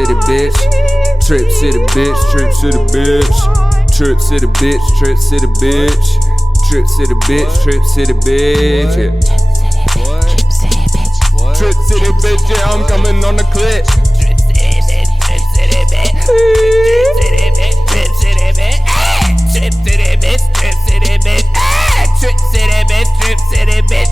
city bitch. Trip city bitch, trip city bitch. Trip city bitch, trip city bitch. Trip city bitch, trip city bitch. Yeah. Trip city bitch, yeah, I'm coming on the clip. Trip city bitch, trip city bitch. Trip city bitch, trip city bitch. Trip city bitch, trip city bitch. Trip city bitch, trip city bitch.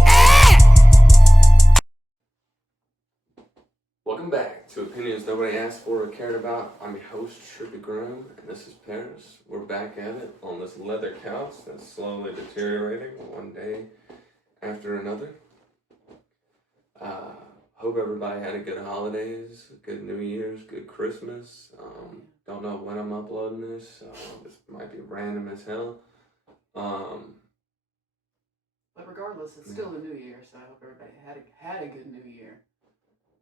Welcome back to Opinions Nobody Asked For or Cared About. I'm your host, trippy.grimm, and this is Paris. We're back at it on this leather couch that's slowly deteriorating one day after another. Hope everybody had a good holidays, good New Year's, good Christmas. Don't know when I'm uploading this, so this might be random as hell. But regardless, it's still the New Year, so I hope everybody had a good New Year.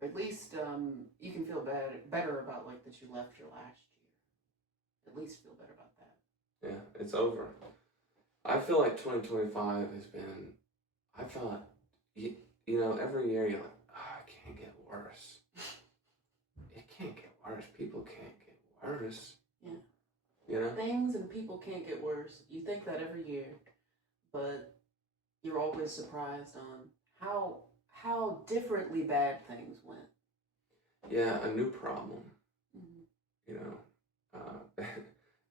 At least you can feel better about like that you left your last year. At least feel better about that. Yeah, it's over. I feel like 2025 has been. I thought, you know, every year you're like, oh, it can't get worse. It can't get worse. People can't get worse. Yeah. You know? Things and people can't get worse. You think that every year, but you're always surprised on how differently bad things went. Yeah, a new problem. Mm-hmm. You know,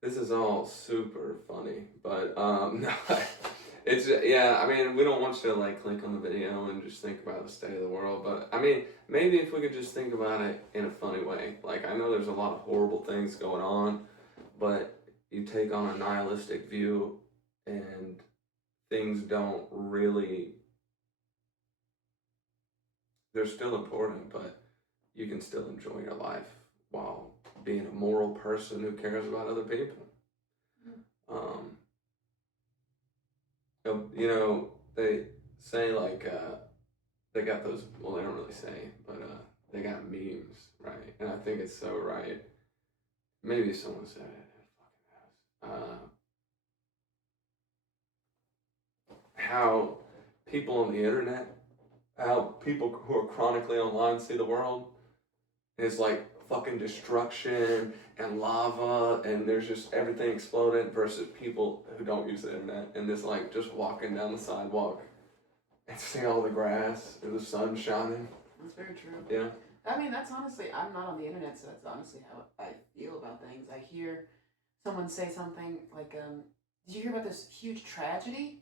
this is all super funny, but no, it's, yeah, I mean, we don't want you to like click on the video and just think about the state of the world, but I mean, maybe if we could just think about it in a funny way. Like, I know there's a lot of horrible things going on, but you take on a nihilistic view and things don't really, they're still important, but you can still enjoy your life while being a moral person who cares about other people. You know, they say like, they got those, well, they don't really say, but they got memes, right? And I think it's so right. Maybe someone said it. How people on the internet, how people who are chronically online see the world is like fucking destruction and lava, and there's just everything exploding, versus people who don't use the internet and just like just walking down the sidewalk and see all the grass and the sun shining. That's very true. Yeah. I mean, that's honestly, I'm not on the internet, so that's honestly how I feel about things. I hear someone say something like, did you hear about this huge tragedy?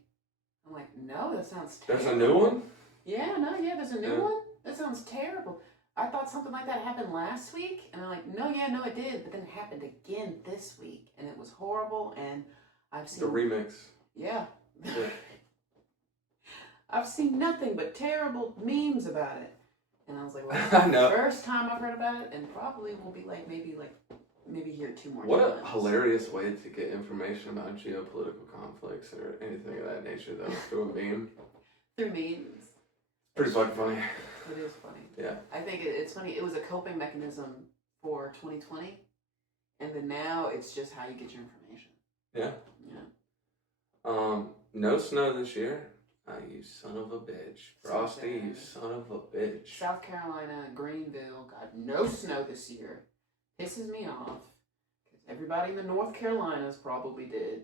I'm like, no, that sounds terrible. There's a new one? Yeah, there's a new one? That sounds terrible. I thought something like that happened last week, and I'm like, no, it did, but then it happened again this week, and it was horrible, and I've seen... The remix. Yeah. I've seen nothing but terrible memes about it. And I was like, well, this is the first time I've heard about it, and probably will be like, maybe hear 2 more What times. a hilarious way to get information about geopolitical conflicts or anything of that nature, though, through a meme. Through memes. Pretty fucking funny. It is funny. Yeah. I think it's funny. It was a coping mechanism for 2020, and then now it's just how you get your information. Yeah. Yeah. No snow this year. You son of a bitch. Frosty, you son of a bitch. South Carolina, Greenville got no snow this year. Pisses me off. Because everybody in the North Carolinas probably did.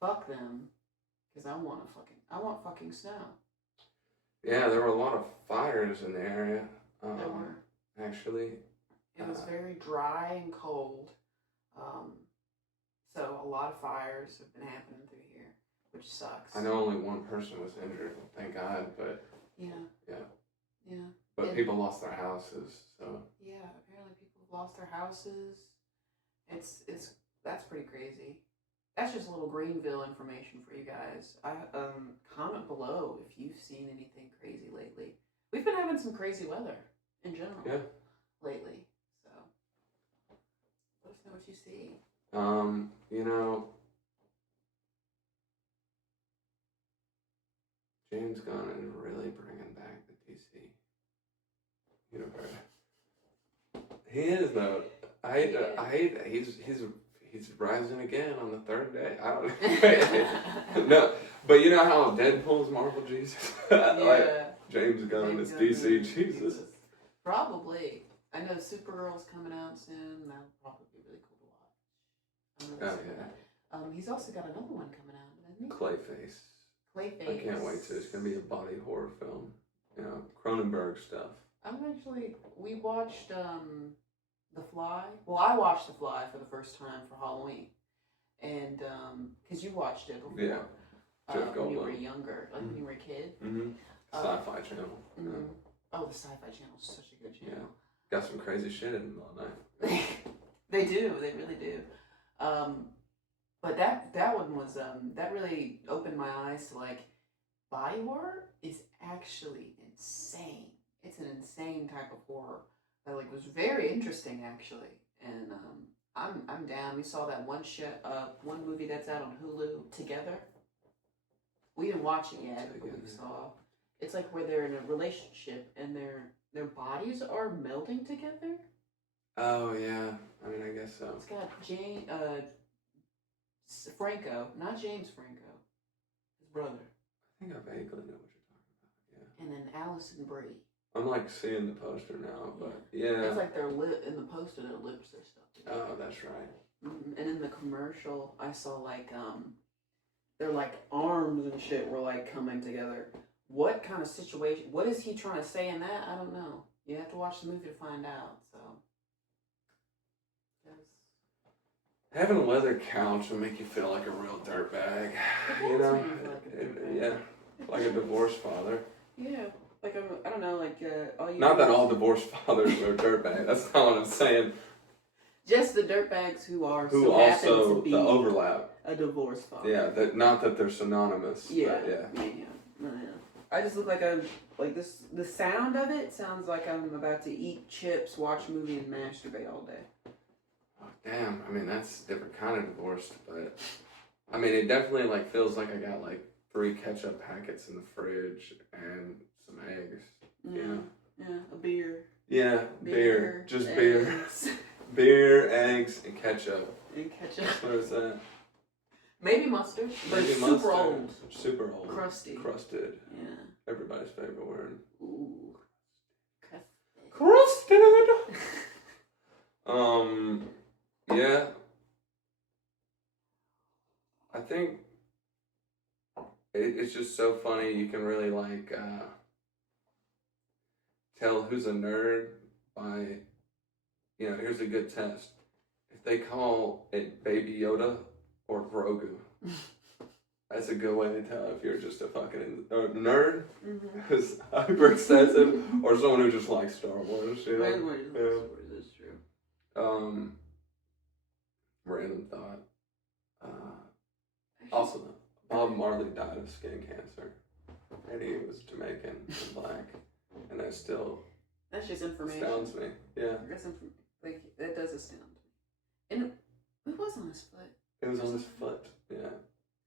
Fuck them. Because I want fucking snow. Yeah, there were a lot of fires in the area. There were. Actually. It was very dry and cold. So a lot of fires have been happening through here, which sucks. I know only one person was injured, thank God, but... Yeah. But people lost their houses, so... Yeah, apparently people have lost their houses. That's pretty crazy. That's just a little Greenville information for you guys. Comment below if you've seen anything crazy lately. We've been having some crazy weather in general lately, so let us know what you see. You know, James Gunn is really bringing back the DC universe. He is, though. I hate that. He's rising again on the 3rd day. I don't know. No, but you know how Deadpool's Marvel Jesus? Like, James Gunn is DC Jesus. Probably. I know Supergirl's coming out soon. That'll probably be really cool to watch. I'm really excited for that. He's also got another one coming out, hasn't he? Clayface. Clayface. I can't wait to. It's gonna be a body horror film. You know, Cronenberg stuff. We watched The Fly. Well, I watched The Fly for the first time for Halloween, and because you watched it before. Yeah. When you were younger, like when you were a kid. Mm-hmm. Sci-Fi channel. Mm-hmm. Yeah. Oh, the Sci-Fi channel is such a good channel. Yeah. Got some crazy shit in the middle of the night. They do. They really do. But that one was that really opened my eyes to like body horror is actually insane. It's an insane type of horror that like was very interesting actually, and I'm down. We saw that one movie that's out on Hulu together. We didn't watch it yet, but we saw. It's like where they're in a relationship and their bodies are melding together. Oh yeah, I mean I guess so. It's got Franco, not James Franco, his brother. I think I vaguely know what you're talking about. Yeah. And then Allison Brie. I'm like seeing the poster now, but yeah. It's like their lip in the poster. Their lips are stuck together. Oh, that's right. Mm-hmm. And in the commercial, I saw like their like arms and shit were like coming together. What kind of situation? What is he trying to say in that? I don't know. You have to watch the movie to find out. So. Having a leather couch will make you feel like a real dirtbag. You know? Yeah. Like a divorced father. Yeah. Like, I don't know, like, not that all divorced fathers are dirtbags. That's not what I'm saying. Just the dirtbags who also to be the overlap. A divorced father. Yeah, not that they're synonymous. Yeah. But yeah. I just look like this. The sound of it sounds like I'm about to eat chips, watch a movie, and masturbate all day. Oh, damn. I mean, that's a different kind of divorced, but I mean, it definitely like feels like I got like 3 ketchup packets in the fridge and some eggs. Yeah, a beer. Yeah, beer. Just eggs. Beer. Beer, eggs, and ketchup. What is that? Maybe mustard. But maybe super mustard. Old. Super old. Crusty. Crusted. Yeah. Everybody's favorite word. Ooh. Crusted. Yeah. I think it's just so funny. You can really like tell who's a nerd by, here's a good test. If they call it Baby Yoda or Grogu, that's a good way to tell if you're just a fucking nerd who's hyper excessive or someone who just likes Star Wars. That's true. Random thought. Also, Bob Marley died of skin cancer, and he was Jamaican and black, and that's just information. Astounds me. Yeah. That does astound me. And it was on his foot. It was on his foot. Yeah.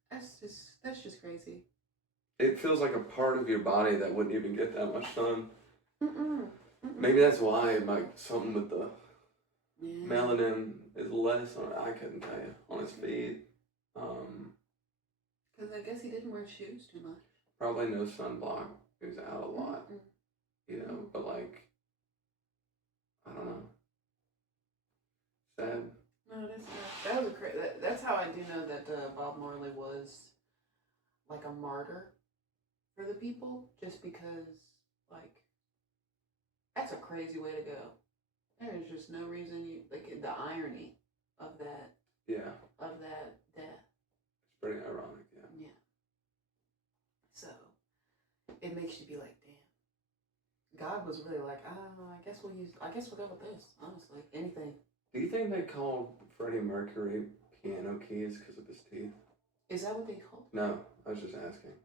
That's just crazy. It feels like a part of your body that wouldn't even get that much sun. Maybe that's why, like, something with the melanin is less on. I couldn't tell you on his feet. Because I guess he didn't wear shoes too much. Probably no sunblock. He was out a lot. But like, I don't know. Sad. No, that's sad. That was that's how I do know that Bob Marley was like a martyr for the people, just because like that's a crazy way to go. There is just no reason the irony of that. Yeah. Of that death. It's pretty ironic, yeah. Yeah. So it makes you be like, damn. God was really like, I don't know, I guess we'll go with this, honestly. Anything. Do you think they called Freddie Mercury piano keys because of his teeth? Is that what they called? No, I was just asking.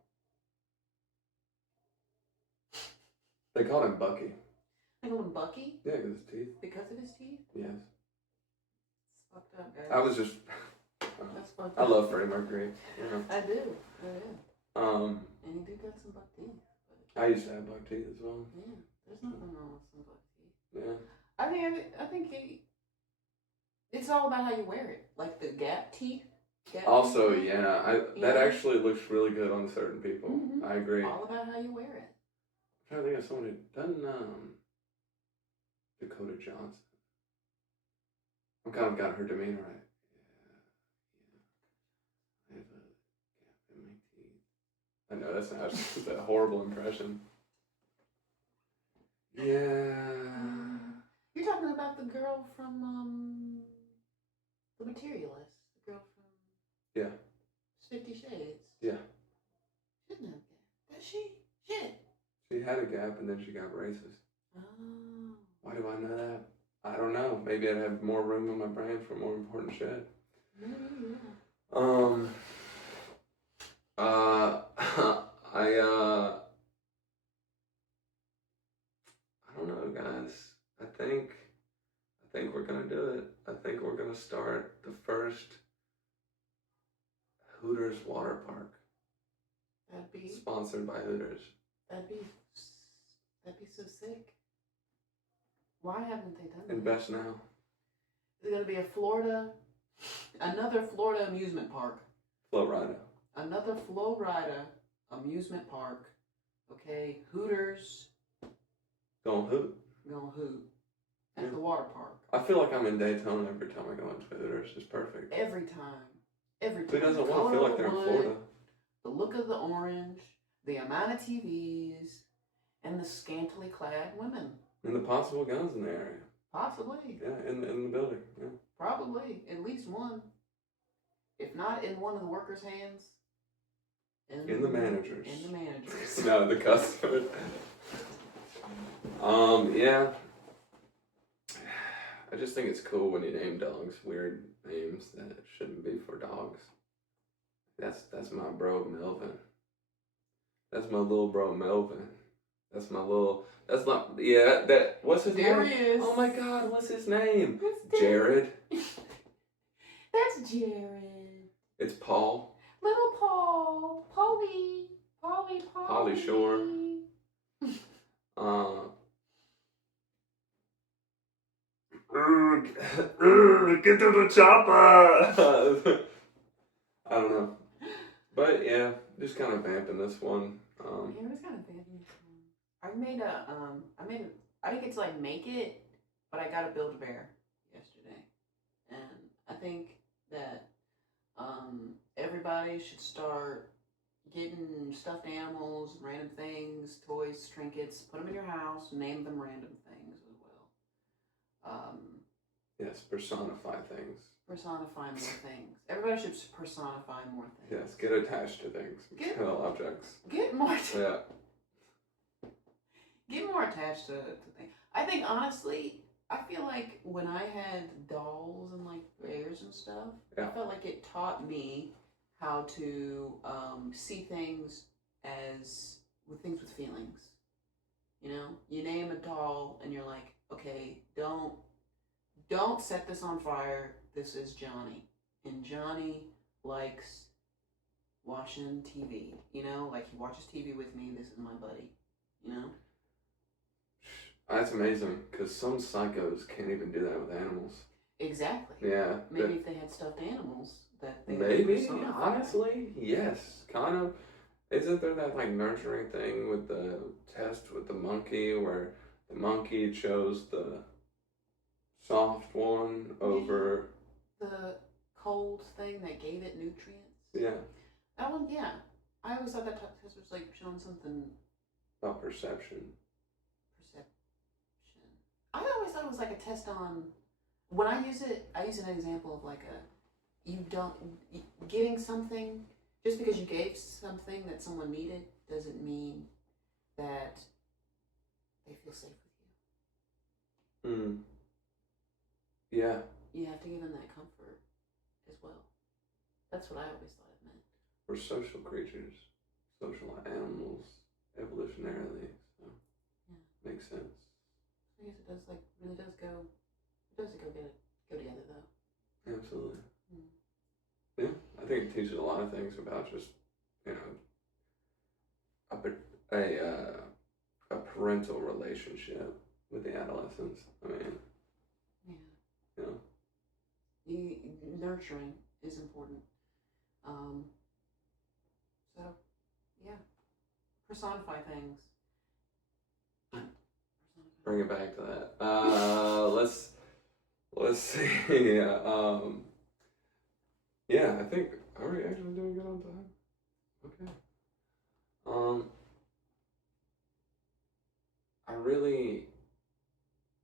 They called him Bucky. They called him Bucky? Yeah, because of his teeth. Because of his teeth? Yes. It's fucked up, guys. I was just... That's fucked up. I love Freddie Mercury. I do. And he do got some buck teeth. I used to have buck teeth as well. Yeah, there's nothing wrong with some buck teeth. Yeah. I think it's all about how you wear it. Like the gap teeth. Also, yeah, that actually looks really good on certain people. Dakota Johnson. I've kind of got her demeanor right. Yeah. I have a gap in my teeth. I know that's not just a horrible impression. Yeah. You're talking about the girl from The Materialist. The girl from 50 Shades. Yeah. She didn't have a gap. Does she? Shit. She had a gap and then she got racist. Oh. Why do I know that? I don't know. Maybe I'd have more room in my brain for more important shit. Maybe, yeah. I don't know, guys. I think we're gonna do it. I think we're gonna start the first Hooters water park. That'd be sponsored by Hooters. That'd be so sick. Why haven't they done that? Invest now. Is it gonna be another Florida amusement park? Florida. Another Florida amusement park. Okay, Hooters. Gonna hoot. Gonna hoot at the water park. I feel like I'm in Daytona every time I go into Hooters. It's perfect. Every time. Who doesn't want to feel like they're in Florida? The look of the orange, the amount of TVs, and the scantily clad women. And the possible guns in the area. Possibly. Yeah, in the building. Yeah. Probably. At least one. If not in one of the workers' hands. In the managers. In the managers. No, the customers. Yeah. I just think it's cool when you name dogs weird names that shouldn't be for dogs. That's my bro Melvin. That's my little bro Melvin. What's his name? There he is. Oh my God, what's his name? That's Jared. That's Jared. It's Paul. Little Paul. Polly Shore. Get to the chopper. I don't know. But yeah, just kind of vamping this one. Yeah, it was kind of vamping this one. I didn't get to like make it, but I got a Build-A-Bear yesterday. And I think that everybody should start getting stuffed animals, random things, toys, trinkets, put them in your house, name them random things as well. Yes, personify things. Personify more things. Everybody should personify more things. Yes, get attached to things. Objects. Get more. Yeah. Get more attached to things. I think honestly, I feel like when I had dolls and like bears and stuff, I felt like it taught me how to see things with feelings. You know, you name a doll and you're like, okay, don't set this on fire. This is Johnny, and Johnny likes watching TV. You know, like he watches TV with me. This is my buddy. You know. That's amazing, because some psychos can't even do that with animals. Exactly. Yeah. Maybe if they had stuffed animals that they maybe, honestly, yes. Kind of. Isn't there that like nurturing thing with the test with the monkey where the monkey chose the soft one over the cold thing that gave it nutrients? Yeah. That one, yeah. I always thought that test was like showing something about perception. I always thought it was like a test on. When I use an example of like getting something just because you gave something that someone needed doesn't mean that they feel safe with you. Yeah. You have to give them that comfort as well. That's what I always thought it meant. We're social creatures, social animals, evolutionarily. So makes sense. I guess it does go together though. Absolutely. Yeah, I think it teaches a lot of things about just, a parental relationship with the adolescents. I mean, Nurturing is important. So, yeah. Personify things. bring it back to that. Let's see. Yeah, I think, are we actually doing good on time? Okay. I really,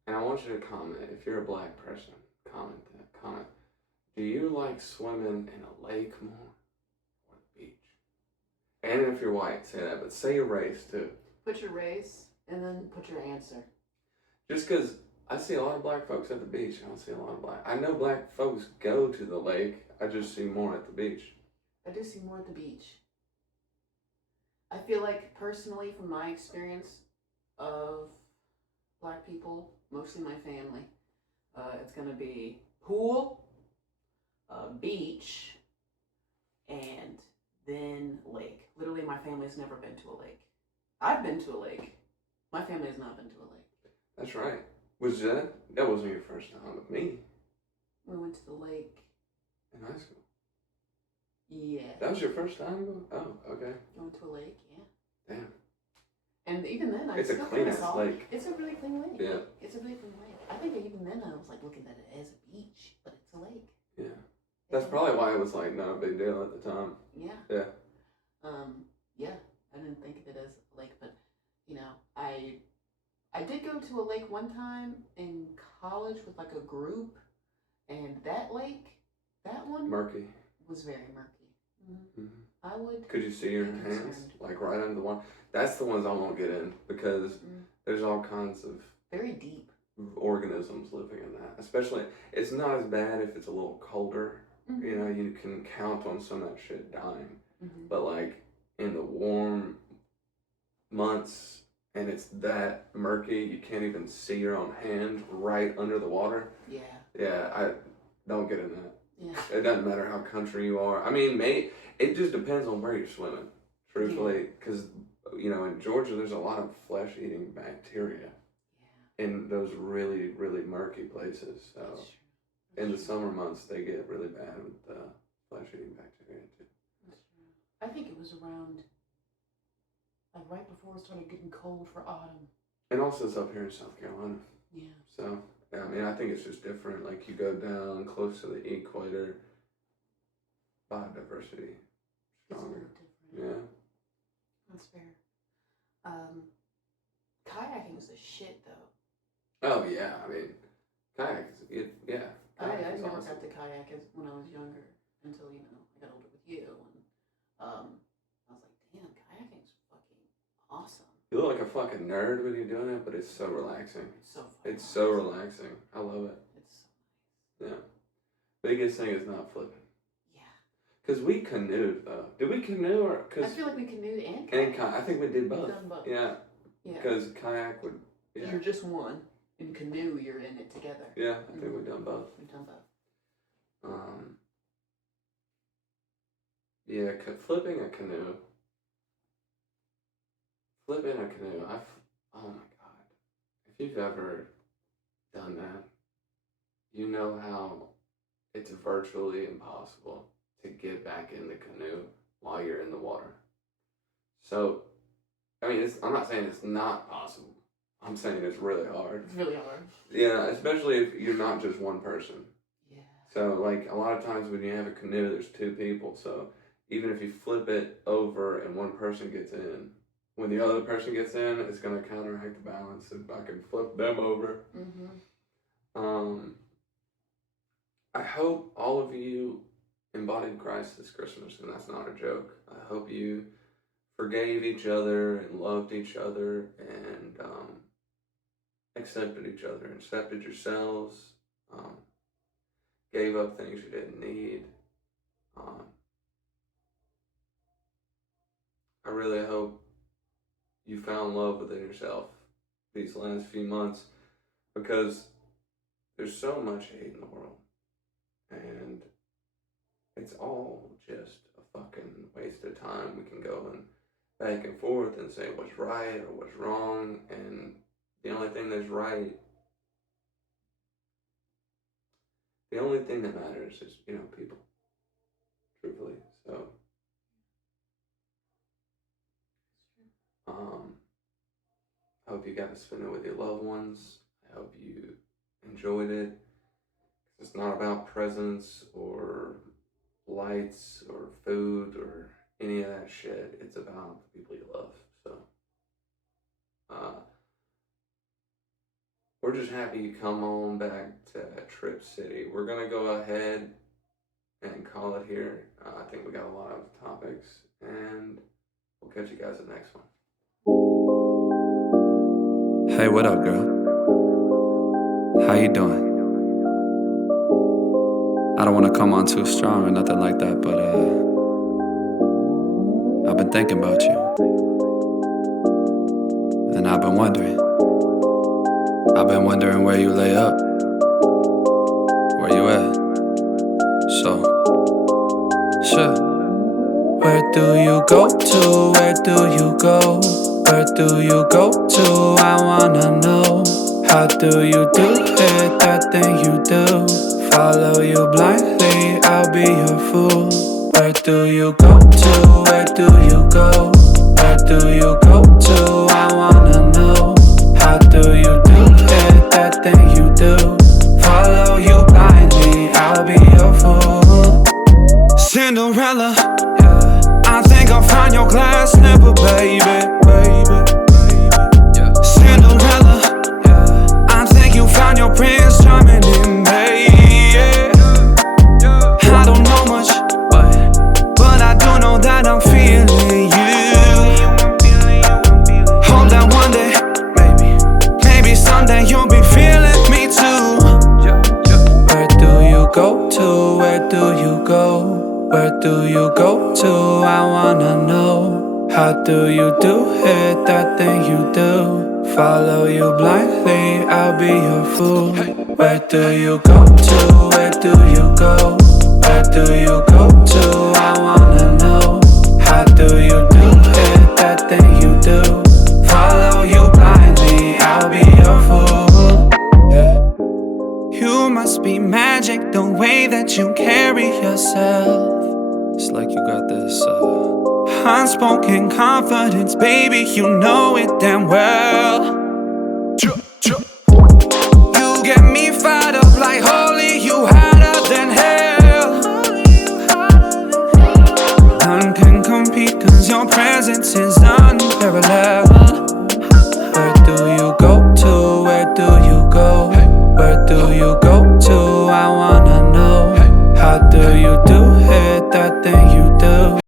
and I want you to comment, if you're a black person, comment that, comment. Do you like swimming in a lake more or the beach? And if you're white, say that, but say your race too. Put your race and then put your answer. Just because I see a lot of black folks at the beach, I don't see a lot of black. I know black folks go to the lake, I just see more at the beach. I do see more at the beach. I feel like, personally, from my experience of black people, mostly my family, it's going to be pool, beach, and then lake. Literally, my family's never been to a lake. I've been to a lake. My family has not been to a lake. That's right. That wasn't your first time with me? We went to the lake. In high school? Yeah. That was your first time? Oh, okay. I went to a lake, yeah. Damn. And even then, it's a clean-ass lake. It's a really clean lake. Yeah. It's a really clean lake. I think even then I was like looking at it as a beach, but it's a lake. Yeah. That's probably why it was like not a big deal at the time. Yeah. Yeah. Yeah. I didn't think of it as a lake, but you know, I did go to a lake one time in college with like a group, and that lake, that one murky. Was very murky. Mm-hmm. Mm-hmm. I would. Could you see your hands like right under the water? That's the ones I won't get in because there's all kinds of very deep organisms living in that. Especially, it's not as bad if it's a little colder. Mm-hmm. You know, you can count on some of that shit dying. Mm-hmm. But like in the warm months and it's that murky, you can't even see your own hand right under the water. Yeah. Yeah, I don't get in that. Yeah. It doesn't matter how country you are. I mean, it just depends on where you're swimming, truthfully, because, you know, in Georgia, there's a lot of flesh-eating bacteria in those really, really murky places. So in the summer months, they get really bad with flesh-eating bacteria, too. That's true. I think it was around, like, right before it started getting cold for autumn. And also it's up here in South Carolina. Yeah. So, I mean, I think it's just different. Like, you go down close to the equator, biodiversity stronger. It's different. Yeah. That's fair. Kayaking is the shit, though. Oh, yeah. I mean, kayak is, yeah. I never got to kayak when I was younger until, you know, I got older with you. And I was like, damn, kayaking's fucking awesome. You look like a fucking nerd when you're doing it, but it's so relaxing. It's so relaxing. I love it. It's so nice. Yeah. Biggest thing is not flipping. Yeah. Because we canoed, though. Did we canoe or... I feel like we canoed and kayak. I think we did both. We've done both. Yeah. Because kayak would... Yeah. You're just one. In canoe, you're in it together. Yeah, I think we've done both. We've done both. Yeah, flipping a canoe. Oh my God. If you've ever done that, you know how it's virtually impossible to get back in the canoe while you're in the water. So, I mean, I'm not saying it's not possible. I'm saying it's really hard. It's really hard. Yeah, especially if you're not just one person. Yeah. So, like, a lot of times when you have a canoe, there's two people. So, even if you flip it over and one person gets in, when the other person gets in, it's going to counteract the balance and I can flip them over. Mm-hmm. I hope all of you embodied Christ this Christmas, and that's not a joke. I hope you forgave each other and loved each other and accepted each other, accepted yourselves, gave up things you didn't need. I really hope you found love within yourself these last few months, because there's so much hate in the world, and it's all just a fucking waste of time. We can go and back and forth and say what's right or what's wrong, and the only thing that's right, the only thing that matters is, you know, people, truthfully. So I hope hope you got to spend it with your loved ones. I hope you enjoyed it. It's not about presents or lights or food or any of that shit. It's about the people you love. So, we're just happy you come on back to Trip City. We're gonna go ahead and call it here. I think we got a lot of topics, and we'll catch you guys in the next one. Hey, what up, girl? How you doing? I don't want to come on too strong or nothing like that, but I've been thinking about you. And I've been wondering where you lay up. Where you at? So, sure. Where do you go to? Where do you go? Where do you go to? I wanna know. How do you do it? That thing you do. Follow you blindly, I'll be your fool. Where do you go to? Where do you go? Where do you go to? I wanna know. How do you do it? That thing you do. Follow you blindly, I'll be your fool. Cinderella, I think I'll find your glass slipper, baby. Cinderella, I think you found your prince charming in me. I don't know much, but I do know that I'm feeling you. Hope that one day, maybe someday you'll be feeling me too. Where do you go to? Where do you go? Where do you go to? I wanna know. How do you do it? That thing you do. Follow you blindly, I'll be your fool. Where do you go to? Where do you go? Where do you go to? I wanna know. How do you do it? That thing you do. Follow you blindly, I'll be your fool. Yeah. You must be magic, the way that you carry yourself. It's like you got this unspoken confidence, baby, you know it damn well. You get me fired up like holy, you hotter than hell. None can compete cause your presence is unparalleled.